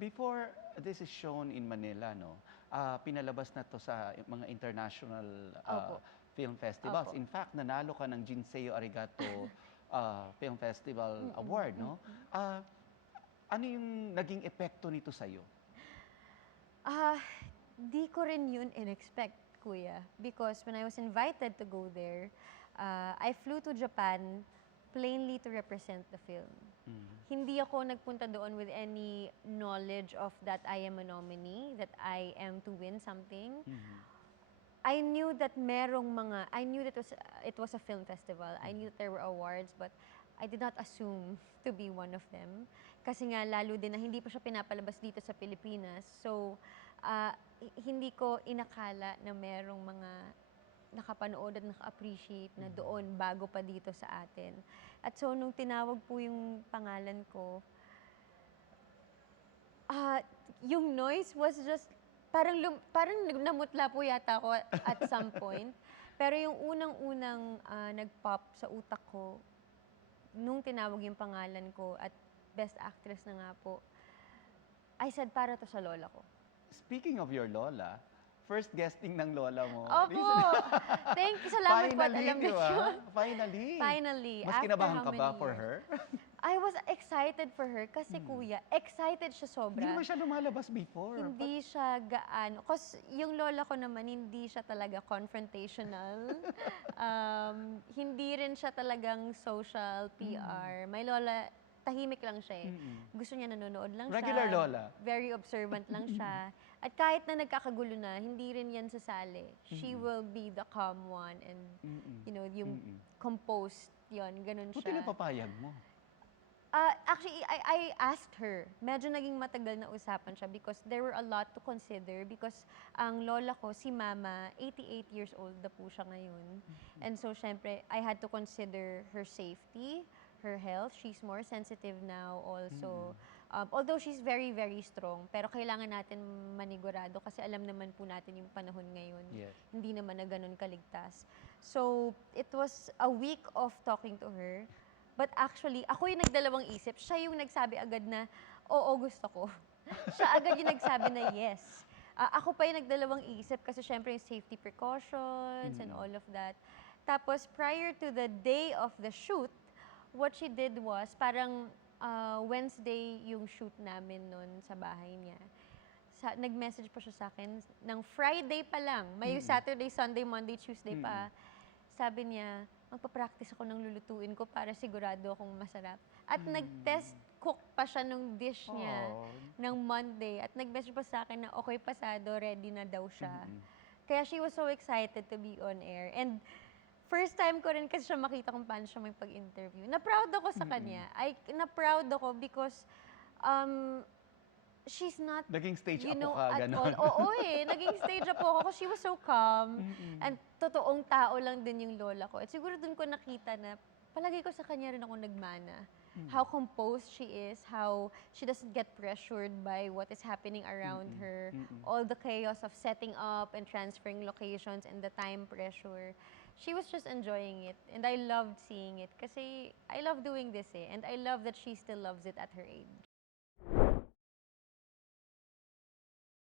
Before this is shown in Manila, no, pinalabas na to sa mga international Opo. film festivals. Opo. In fact, nanalo ka ng Jinseo Arigato Film Festival Mm, Award, no? mm. Ano yung naging epekto nito sa'yo? Ah, di ko rin yun in-expect, kuya. Because when I was invited to go there, I flew to Japan plainly to represent the film. Hindi ako nagpunta doon with any knowledge of that I am a nominee, that I am to win something. I knew that I knew that it was a film festival. I knew that there were awards, but I did not assume to be one of them. Kasi nga, lalo din na hindi pa siya pinapalabas dito sa Pilipinas. So, hindi ko inakala na merong mga nakapanood at naka-appreciate na doon bago pa dito sa atin. At so, nung tinawag po yung pangalan ko, yung noise was just, parang namutla po yata ako at some point. Pero yung unang-unang nag-pop sa utak ko, nung tinawag yung pangalan ko at Best Actress na nga po, I said, para to sa lola ko. Speaking of your lola, first guesting ng lola mo. Opo! Thank you, salamat po at Finally, alam di niyo ba? yun. Finally. Finally, Mas after kinabahan how ka many ba for years? her? I was excited for her kasi kuya, excited siya sobra. Hindi naman siya lumalabas before. Hindi siya gaano. Kasi yung lola ko naman, hindi siya talaga confrontational. Hindi rin siya talagang social, PR. May lola, tahimik lang siya eh. Gusto niya nanonood lang siya. Regular lola. Very observant lang siya. At kahit na nagkakagulo na, hindi rin yan sasali. She will be the calm one and, you know, yung composed yon, ganun Buti siya. napapayag mo. Actually, I asked her. Medyo naging matagal na usapan siya because there were a lot to consider because ang lola ko, si mama, 88 years old na po siya ngayon. And so, syempre, I had to consider her safety, her health. She's more sensitive now also. Although she's very, very strong, pero kailangan natin manigurado kasi alam naman po natin yung panahon ngayon. Yes. Hindi naman na ganun kaligtas. So, it was a week of talking to her. But actually, ako yung nagdalawang isip. Siya yung nagsabi agad na, oo, gusto ko. Siya agad yung nagsabi na yes. Ako pa yung nagdalawang isip kasi syempre yung safety precautions and all of that. Tapos, prior to the day of the shoot, what she did was, parang Wednesday yung shoot namin nun sa bahay niya. Nag-message pa siya sa akin ng Friday pa lang. May Saturday, Sunday, Monday, Tuesday pa. Sabi niya, magpa-practice ako ng lulutuin ko para sigurado akong masarap. At nag-test cook pa siya nung dish niya ng Monday. At nag-message pa sa akin na okay pasado, ready na daw siya. Kaya she was so excited to be on air. And first time ko rin kasi siya makita kung paano siya may pag-interview. Na-proud ako sa kanya. Na-proud ako because she's not, Naging stage you apo know, ka, at ganon. all. Oo eh, naging stage apo ako because she was so calm. And totoong tao lang din yung lola ko. At siguro dun ko nakita na palagi ko sa kanya rin ako nagmana. How composed she is, how she doesn't get pressured by what is happening around her, all the chaos of setting up and transferring locations and the time pressure. She was just enjoying it and I loved seeing it kasi I love doing this eh and I love that she still loves it at her age.